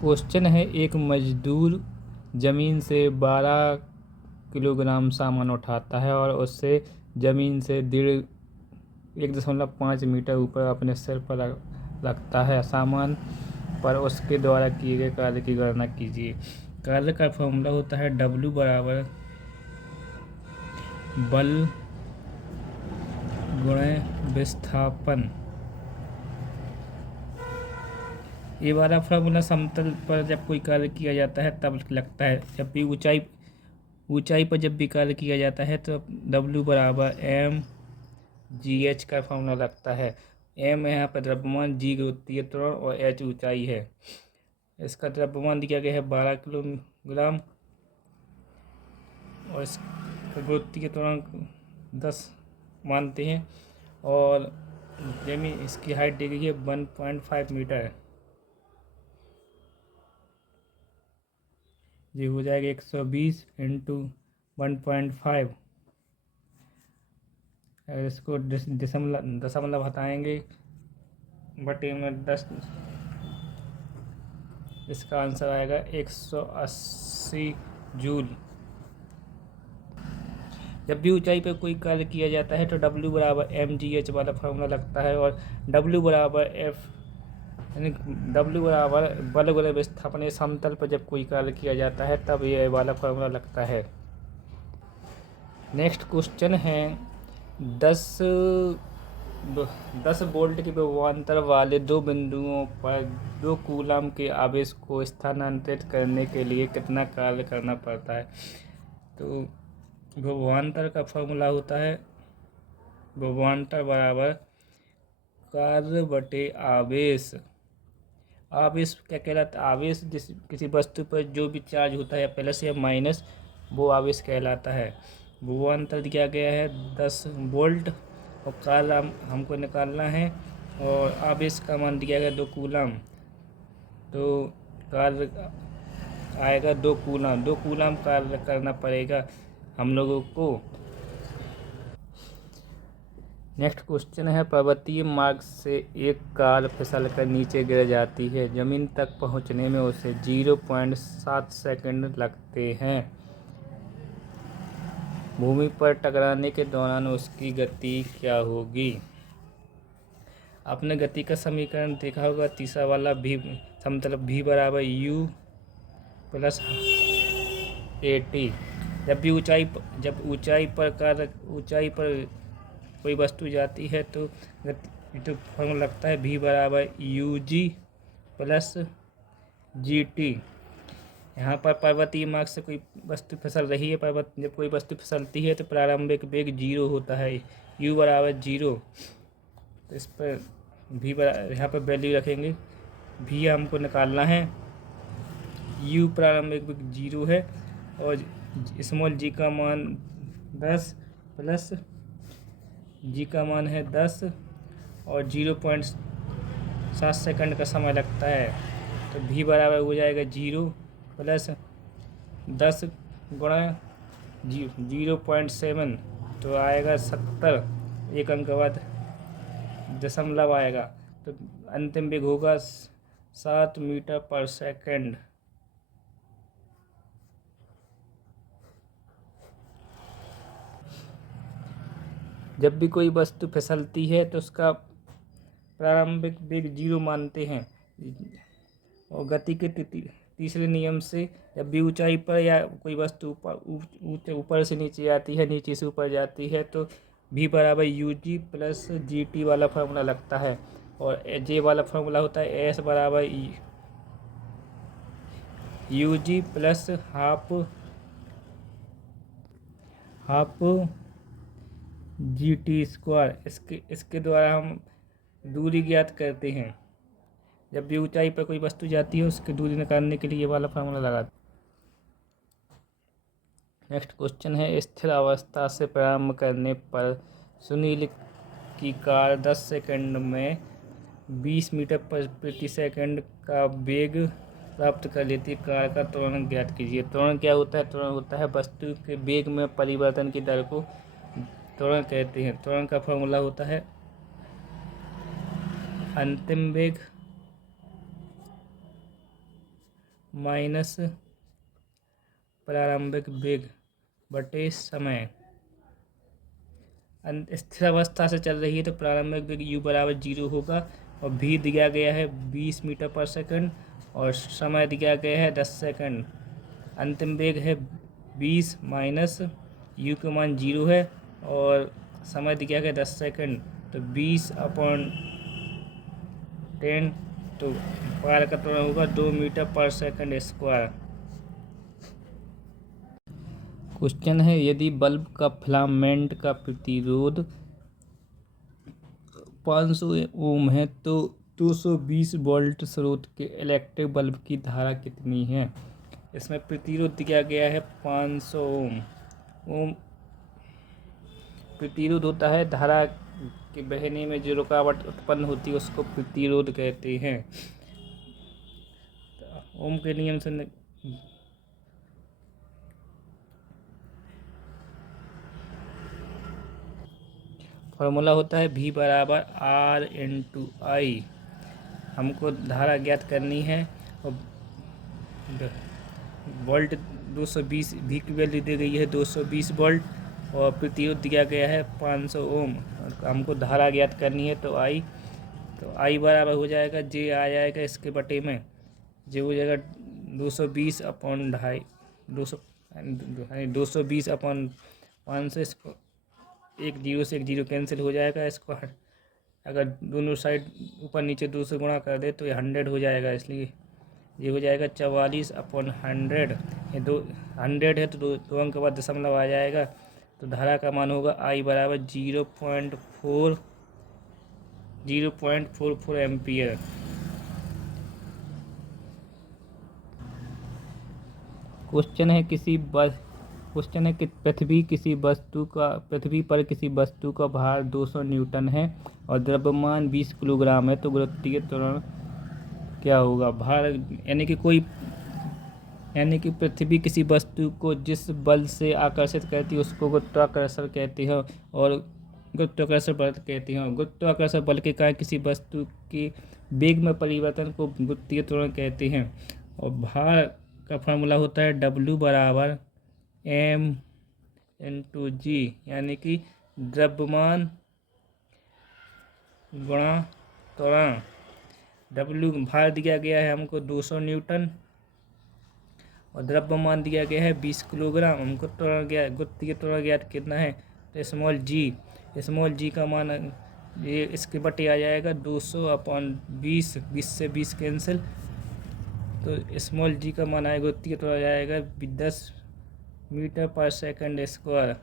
Question है, एक मजदूर जमीन से 12 किलोग्राम सामान उठाता है और उससे जमीन से 1.5 मीटर ऊपर अपने सिर पर रखता है। सामान पर उसके द्वारा किए गए कार्य की गणना कीजिए। कार्य का फॉर्मूला होता है W बराबर बल गुणे विस्थापन। ये वाला फॉर्मूला समतल पर जब कोई कार्य किया जाता है तब लगता है, जब भी ऊंचाई पर जब भी कार्य किया जाता है तो W बराबर mgh का फॉर्मूला लगता है। m यहाँ पर द्रव्यमान, g गुरुत्वीय त्वरण और h ऊंचाई है। इसका द्रव्यमान दिया गया है 12 किलोग्राम और इसका गुरुत्वीय त्वरण 10 मानते हैं और जमीन इसकी हाइट दी गई है 1.5 मीटर। ये हो जाएगा 120 इंटू 1.5। अगर इसको दशमलव हटाएंगे बटे में 10, इसका आंसर आएगा 180 जूल। जब भी ऊंचाई पर कोई कार्य किया जाता है तो W बराबर mgh वाला फार्मूला लगता है और W बराबर F यानी W बराबर बल गुणे विस्थापन। समतल पर जब कोई कार्य किया जाता है तब यह वाला फार्मूला लगता है। नेक्स्ट क्वेश्चन है, 10 वोल्ट के विभवांतर वाले दो बिंदुओं पर 2 कूलम के आवेश को स्थानांतरित करने के लिए कितना कार्य करना पड़ता है। तो विभवांतर का फॉर्मूला होता है विभवांतर बराबर कार्य बटे आवेश। आवेश क्या कहलाता है? आवेश जिस किसी वस्तु पर जो भी चार्ज होता है या प्लस या माइनस, वो आवेश कहलाता है। विभवांतर दिया गया है 10 वोल्ट और कार्य हमको निकालना है और आवेश का मान दिया गया 2 कूलम। तो कार्य आएगा 2 कूलम। 2 कूलम कार्य करना पड़ेगा हम लोगों को। नेक्स्ट क्वेश्चन है, पर्वतीय मार्ग से एक कार फिसलकर नीचे गिर जाती है। जमीन तक पहुंचने में उसे 0.7 सेकंड लगते हैं। भूमि पर टकराने के दौरान उसकी गति क्या होगी? आपने गति का समीकरण देखा होगा, तीसरा वाला भी समतल v बराबर u प्लस at। जब ऊंचाई पर कोई वस्तु जाती है तो फॉर्मूला लगता है v बराबर ug प्लस gt। यहाँ पर पर्वतीय मार्ग से कोई वस्तु फिसल रही है। जब कोई वस्तु फिसलती है तो प्रारंभिक वेग 0 होता है, u बराबर 0। तो इस पर v बराबर यहाँ पर वैल्यू रखेंगे। v हमको निकालना है, u प्रारंभिक वेग 0 है और स्मॉल g का मान 10 प्लस g का मान है 10 और 0.7 सेकंड का समय लगता है। तो v बराबर हो जाएगा 0 प्लस 10 गुणा 0.7, तो आएगा 70। एक अंक के बाद दशमलव आएगा तो अंतिम वेग होगा 7 मीटर पर सेकंड। जब भी कोई वस्तु फिसलती है तो उसका प्रारंभिक वेग 0 मानते हैं और गति के तीसरे नियम से जब भी ऊंचाई पर या कोई वस्तु ऊपर से नीचे आती है, नीचे से ऊपर जाती है, तो v बराबर ug प्लस gt वाला फार्मूला लगता है और j वाला फार्मूला होता है s बराबर ug plus half gt square. इसके द्वारा हम दूरी ज्ञात करते हैं। जब भी ऊंचाई पर कोई वस्तु जाती है उसकी दूरी निकालने के लिए ये वाला फार्मूला लगाते। नेक्स्ट क्वेश्चन है, स्थिर अवस्था से प्रारंभ करने पर सुनील की कार 10 सेकंड में 20 मीटर प्रति सेकंड का वेग प्राप्त कर लेती है। कार का त्वरण ज्ञात कीजिए। त्वरण क्या होता है? त्वरण होता है वस्तु के वेग में परिवर्तन की दर को त्वरण कहते हैं। त्वरण का फॉर्मूला होता है अंतिम वेग माइनस प्रारंभिक वेग बटे समय। स्थिर अवस्था से चल रही है तो प्रारंभिक वेग u बराबर 0 होगा और v दिया गया है 20 मीटर पर सेकंड और समय दिया गया है 10 सेकंड। अंतिम वेग है 20 माइनस u का मान 0 है और समय दिया गया 10 सेकंड, तो 20/10, तो पार का त्वरण होगा 2 मीटर पर सेकंड स्क्वायर। क्वेश्चन है, यदि बल्ब का फिलामेंट का प्रतिरोध 500 ओम है तो 220 वोल्ट स्रोत के इलेक्ट्रिक बल्ब की धारा कितनी है। इसमें प्रतिरोध दिया गया है 500 ओम। ओम प्रतिरोध होता है धारा के बहने में जो रुकावट उत्पन्न होती है उसको प्रतिरोध कहते हैं। ओम के नियम से फॉर्मूला होता है V बराबर R/I। हमको धारा ज्ञात करनी है और वोल्ट 220, V की वैल्यू दी गई है 220 वोल्ट और प्रतिरोध दिया गया है 500 ओम। हमको धारा ज्ञात करनी है तो I बराबर हो जाएगा J आ जाएगा इसके बटे में, जो हो जाएगा 220/2.5, 220/500। इसको एक जीरो से एक जीरो कैंसिल हो जाएगा। इसको अगर दोनों साइड ऊपर नीचे 2 से गुणा कर दे तो ये 100 हो जाएगा, इसलिए ये हो जाएगा 44/100। ये 100 है तो दो अंक के बाद दशमलव आ जाएगा, तो धारा का मान होगा I बराबर 0.44 एम्पियर। क्वेश्चन है कि पृथ्वी पर किसी वस्तु का भार 200 न्यूटन है और द्रव्यमान 20 किलोग्राम है, तो गुरुत्वीय त्वरण क्या होगा। भार यानी कि पृथ्वी किसी वस्तु को जिस बल से आकर्षित करती है उसको गुरुत्वाकर्षण कहते हैं और गुरुत्वाकर्षण बल कहते हैं। गुरुत्वाकर्षण बल के कारण किसी वस्तु के वेग में परिवर्तन को गुरुत्वीय त्वरण कहते हैं। और भार का फॉर्मूला होता है W बराबर M/G, यानी कि द्रव्यमान गुणा त्वरण। W भार दिया गया है हमको 200 न्यूटन और द्रव्यमान दिया गया है 20 किलोग्राम। हमको गुरुत्वीय त्वरण ज्ञात कितना है तो स्मॉल जी का मान ये इसके बटे आ जाएगा 200/20, 20 से 20 कैंसिल, तो स्मॉल जी का मान आएगा गुरुत्वीय त्वरण जाएगा 10 मीटर पर सेकंड स्क्वायर।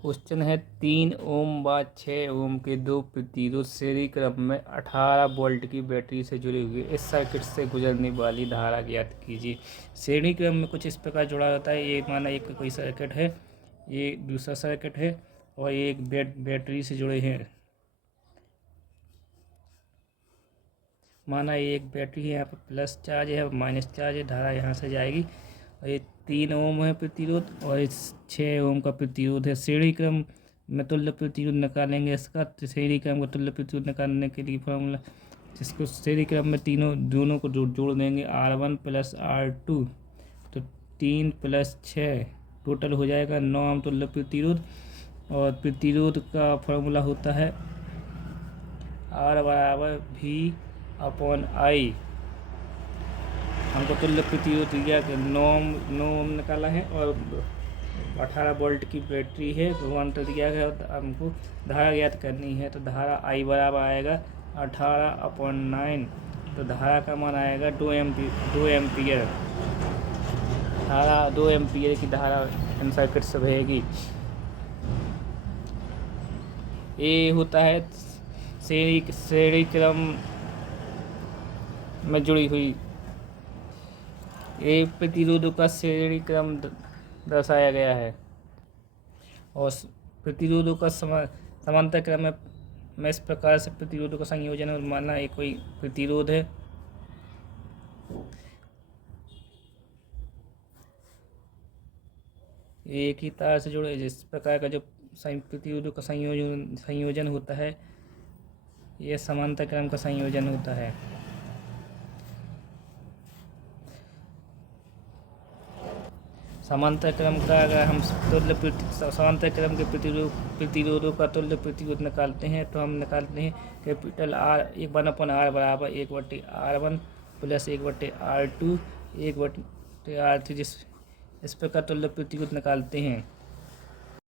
क्वेश्चन है, 3 ओम व 6 ओम के दो प्रतिरोध श्रेणी क्रम में 18 वोल्ट की बैटरी से जुड़े हुए इस सर्किट से गुजरने वाली धारा ज्ञात कीजिए। श्रेणी क्रम में कुछ इस प्रकार जुड़ा होता है। ये माना एक कोई सर्किट है, ये दूसरा सर्किट है और ये एक बैटरी से जुड़े हैं। माना ये एक बैटरी है, यहाँ पर प्लस चार्ज है और माइनस चार्ज है, धारा यहाँ से जाएगी और ये 3 ओम है प्रतिरोध और इस 6 ओम का प्रतिरोध है। श्रेणी क्रम में तुल्य प्रतिरोध निकालेंगे इसका, तो श्रेणी क्रम का तुल्य प्रतिरोध निकालने के लिए फॉर्मूला, जिसको श्रेणी क्रम में दोनों को जोड़ देंगे R1 + R2, तो 3 + 6 टोटल हो जाएगा 9 ओम तुल्य प्रतिरोध। और प्रतिरोध का फॉर्मूला होता है R बराबर V/I। हमको तुल्य प्रतिरोध दिया 9 ओम निकाला है और 18 वोल्ट की बैटरी है, विभवांतर दिया गया, हमको धारा ज्ञात करनी है। तो धारा I बराबर आएगा 18/9, तो धारा का मान आएगा 2 एम्पियर। धारा 2 एम्पियर की धारा इन सर्किट से बहेगी। ये होता है श्रेणी क्रम में जुड़ी हुई, ये प्रतिरोधों का श्रेणी क्रम दर्शाया गया है और प्रतिरोधों का समांतर क्रम में इस प्रकार से प्रतिरोधों का संयोजन है। माना एक कोई प्रतिरोध है, एक ही तार से जुड़े, जिस प्रकार का जो प्रतिरोधों का संयोजन होता है, यह समांतर क्रम का संयोजन होता है। समांतर क्रम का अगर हम समांतर क्रम के प्रतिरोधों का तुल्य प्रतिरोध निकालते हैं तो हम निकालते हैं कैपिटल R 1/R बराबर 1/R1 प्लस 1/R2 1/R3 इस प्रकार तुल्य प्रतिरोध निकालते हैं।